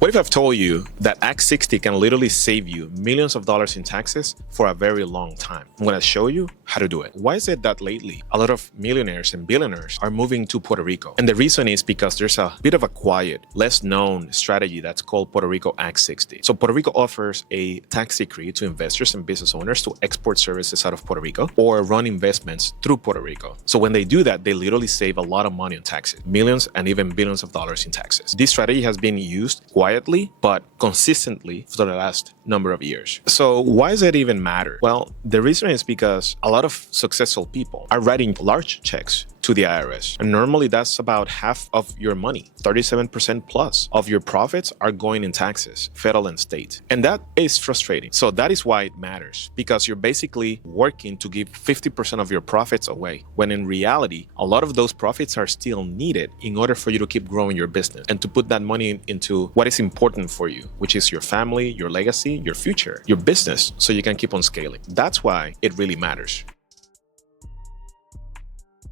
What if I've told you that Act 60 can literally save you millions of dollars in taxes for a very long time? I'm going to show you how to do it. Why is it that lately a lot of millionaires and billionaires are moving to Puerto Rico? And the reason is because there's a bit of a quiet, less known strategy that's called Puerto Rico Act 60. So Puerto Rico offers a tax decree to investors and business owners to export services out of Puerto Rico or run investments through Puerto Rico. So when they do that, they literally save a lot of money on taxes, millions and even billions of dollars in taxes. This strategy has been used quietly, but consistently for the last number of years. So why does it even matter? Well, the reason is because a lot of successful people are writing large checks to the IRS. And normally that's about half of your money. 37% plus of your profits are going in taxes, federal and state. And that is frustrating. So that is why it matters, because you're basically working to give 50% of your profits away, when in reality, a lot of those profits are still needed in order for you to keep growing your business and to put that money into what is important for you, which is your family, your legacy, your future, your business, so you can keep on scaling. That's why it really matters.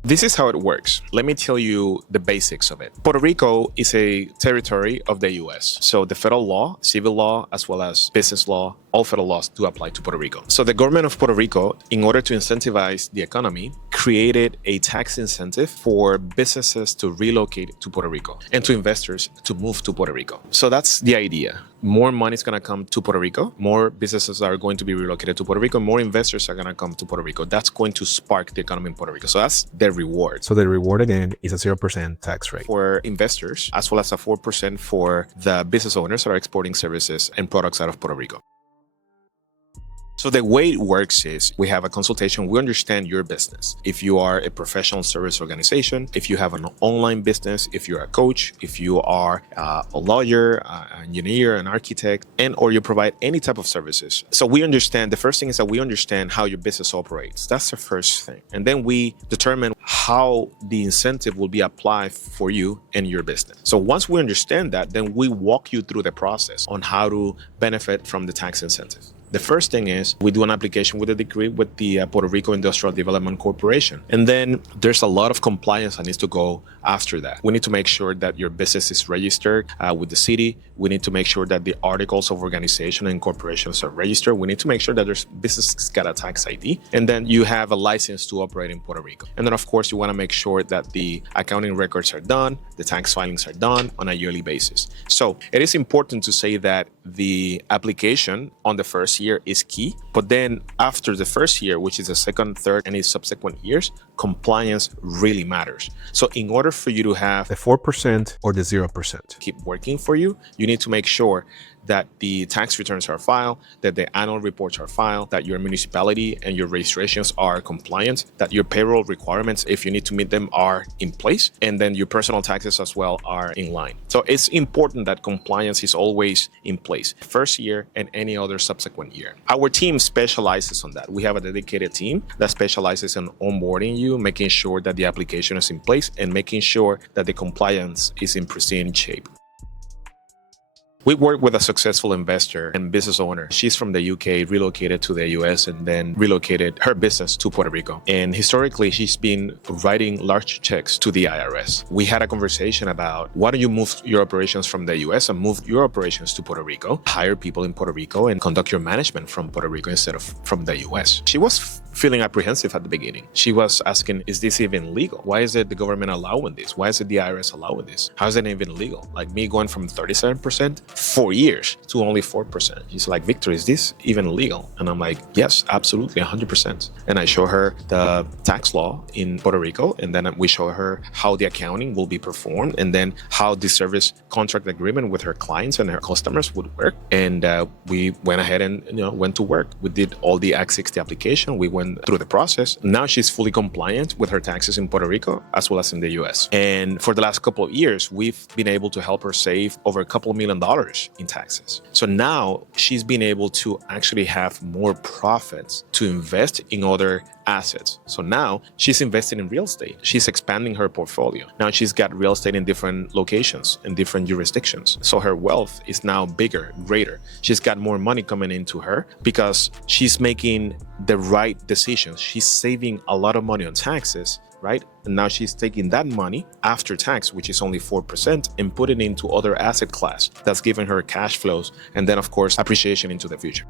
This is how it works. Let me tell you the basics of it. Puerto Rico is a territory of the US. So the federal law, civil law, as well as business law, all federal laws do apply to Puerto Rico. So the government of Puerto Rico, in order to incentivize the economy, created a tax incentive for businesses to relocate to Puerto Rico and to investors to move to Puerto Rico. So that's the idea. More money is going to come to Puerto Rico. More businesses are going to be relocated to Puerto Rico. More investors are going to come to Puerto Rico. That's going to spark the economy in Puerto Rico. So that's the reward. So the reward again is a 0% tax rate For investors, as well as a 4% for the business owners that are exporting services and products out of Puerto Rico. So the way it works is we have a consultation. We understand your business. If you are a professional service organization, if you have an online business, if you're a coach, if you are a lawyer, an engineer, an architect, and or you provide any type of services. So we understand, the first thing is that we understand how your business operates. That's the first thing. And then we determine how the incentive will be applied for you and your business. So once we understand that, then we walk you through the process on how to benefit from the tax incentive. The first thing is we do an application with a decree with the Puerto Rico Industrial Development Corporation. And then there's a lot of compliance that needs to go after that. We need to make sure that your business is registered with the city. We need to make sure that the articles of organization and corporations are registered. We need to make sure that there's business got a tax ID. And then you have a license to operate in Puerto Rico. And then of course you want to make sure that the accounting records are done, the tax filings are done on a yearly basis. So it is important to say that the application on the first year is key, but then after the first year, which is the second, third, and its subsequent years, compliance really matters. So in order for you to have the 4% or the 0% keep working for you, you need to make sure that the tax returns are filed, that the annual reports are filed, that your municipality and your registrations are compliant, that your payroll requirements, if you need to meet them, are in place, and then your personal taxes as well are in line. So it's important that compliance is always in place, first year and any other subsequent year. Our team specializes on that. We have a dedicated team that specializes in onboarding you, making sure that the application is in place and making sure that the compliance is in pristine shape. We work with a successful investor and business owner. She's from the UK, relocated to the US, and then relocated her business to Puerto Rico. And historically, she's been writing large checks to the IRS. We had a conversation about why don't you move your operations from the US and move your operations to Puerto Rico, hire people in Puerto Rico, and conduct your management from Puerto Rico instead of from the US. She was feeling apprehensive at the beginning. She was asking, is this even legal? Why is it the government allowing this? Why is it the IRS allowing this? How is it even legal? Like me going from 37% 4 years to only 4%. She's like, Victor, is this even legal? And I'm like, yes, absolutely, 100%. And I show her the tax law in Puerto Rico, and then we show her how the accounting will be performed, and then how the service contract agreement with her clients and her customers would work. And we went ahead and went to work. We did all the Act 60 application. We went through the process. Now she's fully compliant with her taxes in Puerto Rico as well as in the US. And for the last couple of years, we've been able to help her save over a couple of $1 million in taxes. So now she's been able to actually have more profits to invest in other assets. So now she's investing in real estate. She's expanding her portfolio. Now she's got real estate in different locations, in different jurisdictions. So her wealth is now bigger, greater. She's got more money coming into her because she's making the right decisions. She's saving a lot of money on taxes right? And now she's taking that money after tax, which is only 4%, and put it into other asset class that's giving her cash flows and then, of course, appreciation into the future.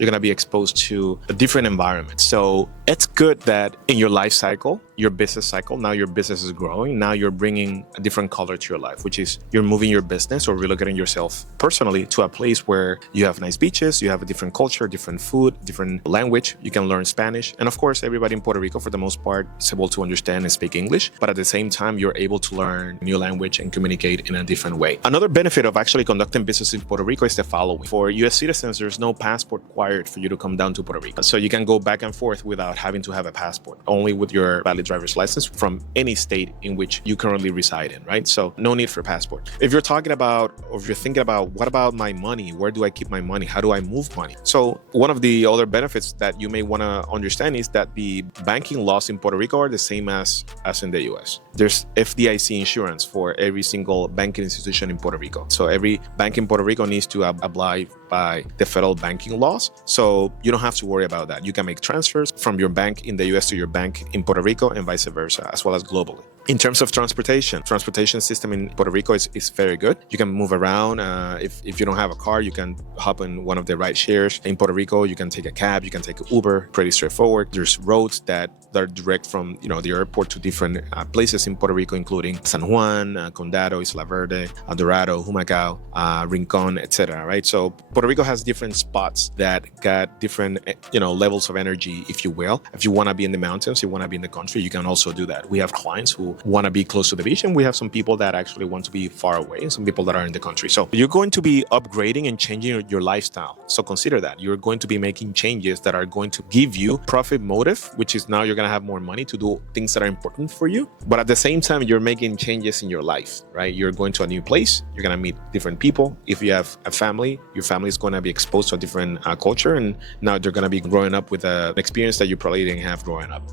You're going to be exposed to a different environment. So it's good that in your life cycle, your business cycle, now your business is growing. Now you're bringing a different color to your life, which is you're moving your business or relocating yourself personally to a place where you have nice beaches, you have a different culture, different food, different language. You can learn Spanish. And of course, everybody in Puerto Rico, for the most part, is able to understand and speak English. But at the same time, you're able to learn new language and communicate in a different way. Another benefit of actually conducting business in Puerto Rico is the following. For US citizens, there's no passport required for you to come down to Puerto Rico. So you can go back and forth without having to have a passport, only with your valid driver's license from any state in which you currently reside in, right? So no need for passport. If you're talking about, or if you're thinking about, what about my money? Where do I keep my money? How do I move money? So one of the other benefits that you may want to understand is that the banking laws in Puerto Rico are the same as in the US. There's FDIC insurance for every single banking institution in Puerto Rico. So every bank in Puerto Rico needs to abide by the federal banking laws. So you don't have to worry about that. You can make transfers from your bank in the US to your bank in Puerto Rico and vice versa, as well as globally. In terms of transportation system in Puerto Rico is very good. You can move around. If you don't have a car, you can hop in one of the ride shares. In Puerto Rico, you can take a cab, you can take an Uber, pretty straightforward. There's roads that are direct from the airport to different places in Puerto Rico, including San Juan, Condado, Isla Verde, Dorado, Humacao, Rincon, etc. Right? So Puerto Rico has different spots that got different levels of energy, if you will. If you want to be in the mountains, you want to be in the country, you can also do that. We have clients who want to be close to the beach, and we have some people that actually want to be far away, and some people that are in the country. So you're going to be upgrading and changing your lifestyle. So consider that. You're going to be making changes that are going to give you profit motive, which is now you're going to have more money to do things that are important for you. But at the same time, you're making changes in your life, right? You're going to a new place. You're going to meet different people. If you have a family, your family is going to be exposed to a different culture, and now they're going to be growing up with an experience that you probably didn't have growing up.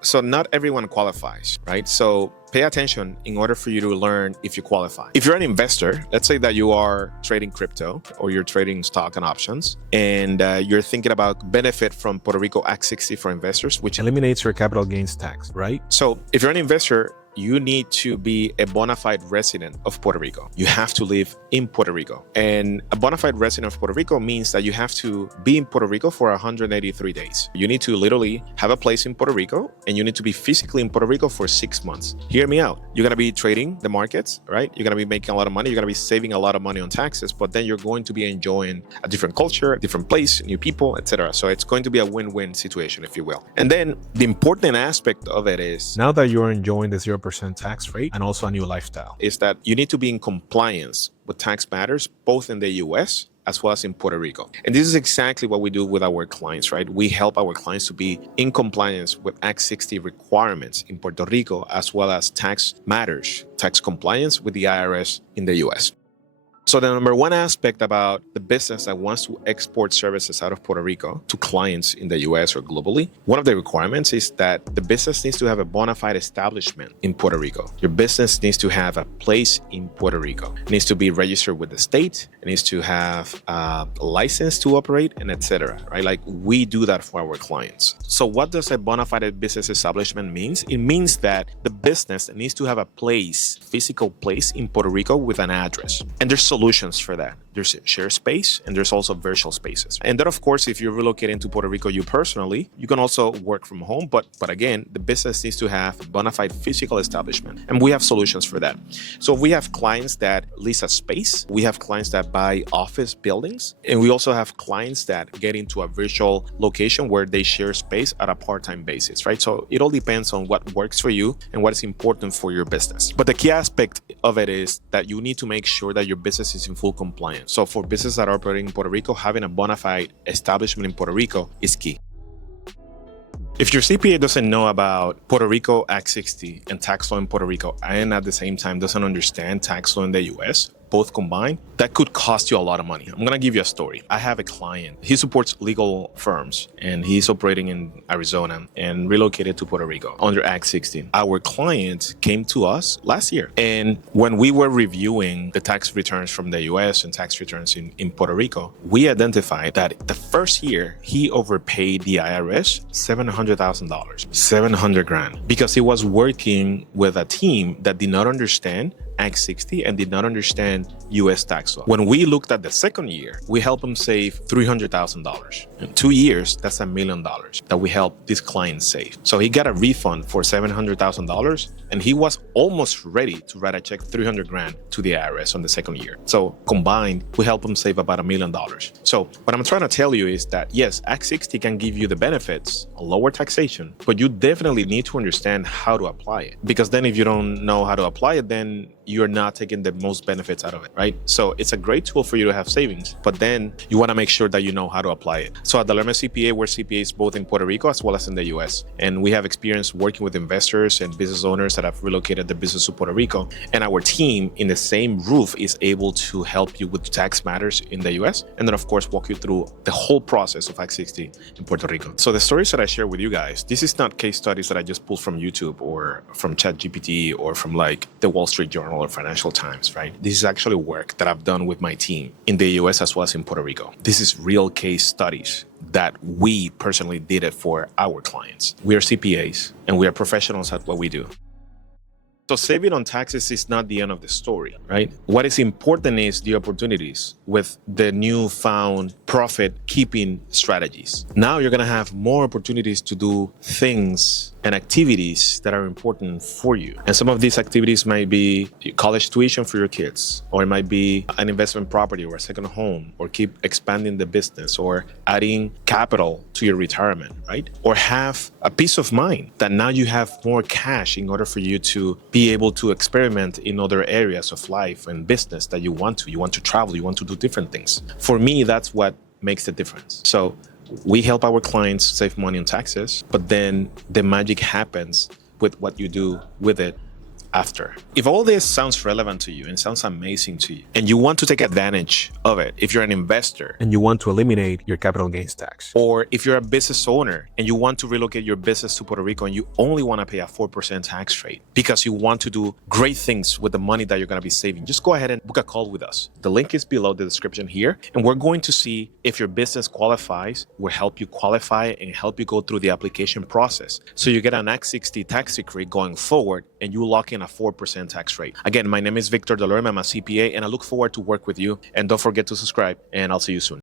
So not everyone qualifies, right? So pay attention in order for you to learn if you qualify. If you're an investor, let's say that you are trading crypto or you're trading stock and options, and you're thinking about benefit from Puerto Rico Act 60 for investors, which eliminates your capital gains tax, right? So if you're an investor, you need to be a bona fide resident of Puerto Rico. You have to live in Puerto Rico. And a bona fide resident of Puerto Rico means that you have to be in Puerto Rico for 183 days. You need to literally have a place in Puerto Rico, and you need to be physically in Puerto Rico for 6 months. Hear me out. You're going to be trading the markets, right? You're going to be making a lot of money. You're going to be saving a lot of money on taxes, but then you're going to be enjoying a different culture, a different place, new people, etc. So it's going to be a win-win situation, if you will. And then the important aspect of it is, now that you're enjoying the 0% tax rate and also a new lifestyle, is that you need to be in compliance with tax matters, both in the US as well as in Puerto Rico. And this is exactly what we do with our clients, right? We help our clients to be in compliance with Act 60 requirements in Puerto Rico, as well as tax matters, tax compliance with the IRS in the US. So the number one aspect about the business that wants to export services out of Puerto Rico to clients in the US or globally, one of the requirements is that the business needs to have a bona fide establishment in Puerto Rico. Your business needs to have a place in Puerto Rico. It needs to be registered with the state. It needs to have a license to operate, and etc. Right? Like, we do that for our clients. So what does a bona fide business establishment means? It means that the business needs to have a place, physical place in Puerto Rico with an address. And there's solutions for that. There's share space, and there's also virtual spaces. And then, of course, if you're relocating to Puerto Rico, you personally, you can also work from home. But again, the business needs to have a bona fide physical establishment. And we have solutions for that. So we have clients that lease a space. We have clients that buy office buildings. And we also have clients that get into a virtual location where they share space at a part-time basis, right? So it all depends on what works for you and what is important for your business. But the key aspect of it is that you need to make sure that your business is in full compliance. So for businesses that are operating in Puerto Rico, having a bona fide establishment in Puerto Rico is key. If your CPA doesn't know about Puerto Rico Act 60 and tax law in Puerto Rico, and at the same time doesn't understand tax law in the US, both combined, that could cost you a lot of money. I'm gonna give you a story. I have a client. He supports legal firms and he's operating in Arizona and relocated to Puerto Rico under Act 16. Our client came to us last year. And when we were reviewing the tax returns from the US and tax returns in Puerto Rico, we identified that the first year he overpaid the IRS $700,000, 700 grand, because he was working with a team that did not understand Act 60 and did not understand US tax law. When we looked at the second year, we helped him save $300,000. In 2 years, that's $1 million that we helped this client save. So he got a refund for $700,000 and he was almost ready to write a check 300 grand to the IRS on the second year. So combined, we helped him save about $1 million. So what I'm trying to tell you is that yes, Act 60 can give you the benefits, a lower taxation, but you definitely need to understand how to apply it. Because then if you don't know how to apply it, then you're not taking the most benefits out of it, right? So it's a great tool for you to have savings, but then you want to make sure that you know how to apply it. So at Delerme CPA, we're CPAs both in Puerto Rico as well as in the US. And we have experience working with investors and business owners that have relocated the business to Puerto Rico. And our team in the same roof is able to help you with tax matters in the US. And then of course, walk you through the whole process of Act 60 in Puerto Rico. So the stories that I share with you guys, this is not case studies that I just pulled from YouTube or from ChatGPT or from like the Wall Street Journal or Financial Times, right? This is actually work that I've done with my team in the US as well as in Puerto Rico. This is real case studies that we personally did it for our clients. We are CPAs and we are professionals at what we do. So saving on taxes is not the end of the story, right? What is important is the opportunities with the newfound profit keeping strategies. Now you're going to have more opportunities to do things and activities that are important for you. And some of these activities might be college tuition for your kids, or it might be an investment property or a second home, or keep expanding the business or adding capital to your retirement, right? Or have a peace of mind that now you have more cash in order for you to be able to experiment in other areas of life and business that you want to. You want to travel, you want to do different things. For me, that's what makes the difference. So we help our clients save money on taxes, but then the magic happens with what you do with it after. If all this sounds relevant to you and sounds amazing to you, and you want to take advantage of it, if you're an investor And you want to eliminate your capital gains tax. or if you're a business owner and you want to relocate your business to Puerto Rico and you only want to pay a 4% tax rate because you want to do great things with the money that you're going to be saving, just go ahead and book a call with us. The link is below the description here, and we're going to see if your business qualifies. We'll help you qualify and help you go through the application process so you get an Act 60 tax decree going forward and you lock in a 4% tax rate. Again, my name is Victor Delerme. I'm a CPA and I look forward to work with you. And don't forget to subscribe, and I'll see you soon.